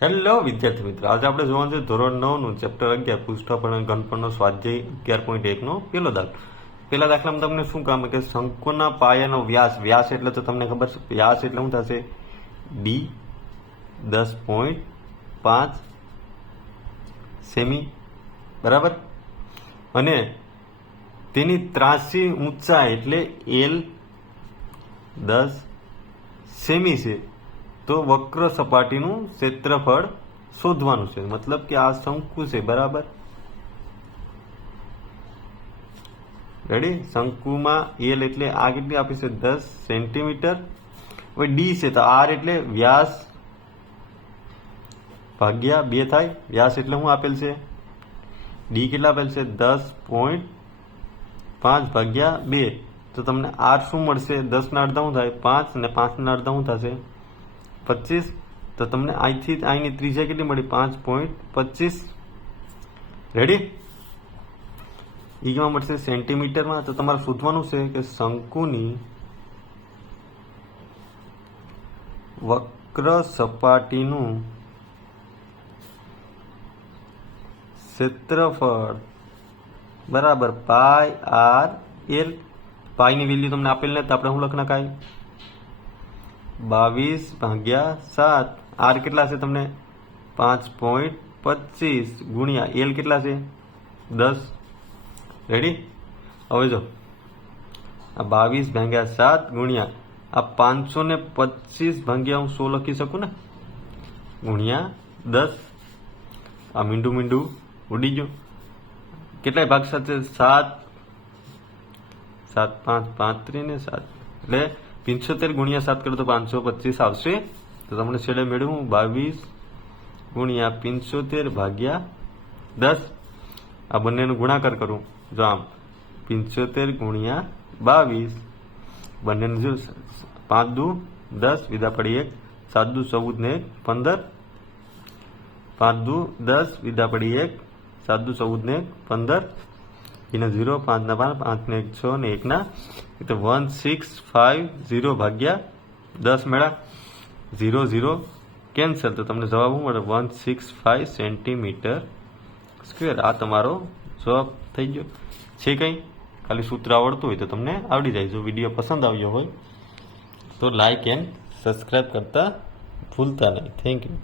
Hello વિદ્યાર્થી મિત્રો, આજે આપણે જોવાનું છે ધોરણ 9નું ચેપ્ટર 11 પૃષ્ઠફળ અને ઘનફળનો સ્વાધ્યાય 11.1 નો પેલો દાખલો. પેલા દાખલામાં તમને શું કામ કે શંકુના પાયાનો વ્યાસ, વ્યાસ એટલે તો તમને ખબર છે, વ્યાસ એટલે શું થશે ડી 10.5 સેમી, બરાબર, અને તેની ત્રાસી ઊંચાઈ એટલે એલ 10 સેમી છે. તો વક્ર સપાટીનું ક્ષેત્રફળ શોધવાનું છે. મતલબ કે આ શંકુ છે, બરાબર, રેડી. શંકુમાં એલ એટલે આ કેટલી આપી છે 10 સેન્ટીમીટર. હવે ડી છે તો આર એટલે વ્યાસ ભાગ્યા 2 થાય. વ્યાસ એટલે શું આપેલ છે, ડી કેટલા આપેલ છે 10.5 ભાગ્યા 2. તો તમને આર શું મળશે, 10 ના અડધા શું થાય 5 અને 5 ના અડધા શું થશે 25. તો તમને અહીંથી અહીંની ત્રિજ્યા કેટલી મળી 5.25. રેડી. ઈમાં મળશે સેન્ટીમીટરમાં. તો તમારે શોધવાનું છે કે શંકુની વક્ર સપાટીનું ક્ષેત્રફળ બરાબર પાઈ આર એલ. પાઈની વેલ્યુ તમને આપેલ નથી, આપણે શું લખ નખાય 22 ભાગ્યા 7. આર કેટલા છે તમને 5.25 ગુણ્યા એલ કેટલા છે 10. રેડી. હવે જો આ 22 ભાગ્યા 7 ગુણ્યા આ 525 ભાગ્યા હું 100 લખી શકું ને, ગુણ્યા 10. આ મીંડું મીંડું ઉડી ગયું. કેટલાય ભાગ સાથે 7 7 5 35 ને 7 એટલે 75 ગુણ્યા 7 કરો તો 525 આવશે. તો તમને છેલ્લે મેળવું 22 ગુણ્યા 75 ભાગ્યા 10. આ બંનેનું ગુણાકાર કરું, જો આમ 75 ગુણ્યા 22, બંનેનું જો 5 દુ 10, વિદા પડી 1, 7 દુ 14 ને 15, 5 દુ 10, વિદા પડી 1, 7 દુ 14 ને 15, એના 0, 5 ના 5, 5 ને 1 6 ને 1 ના, તો 1650 ભાગ્યા 10 મેળા 0 0 કેન્સલ. તો તમને જવાબ શું મળે 165 સેન્ટીમીટર સ્ક્વેર. આ તમારો જવાબ થઈ ગયો છે. કંઈ ખાલી સૂત્ર આવડતું હોય તો તમને આવડી જાય. જો વિડીયો પસંદ આવ્યો હોય તો લાઈક એન્ડ સબસ્ક્રાઈબ કરતા ભૂલતા નહીં. Thank you.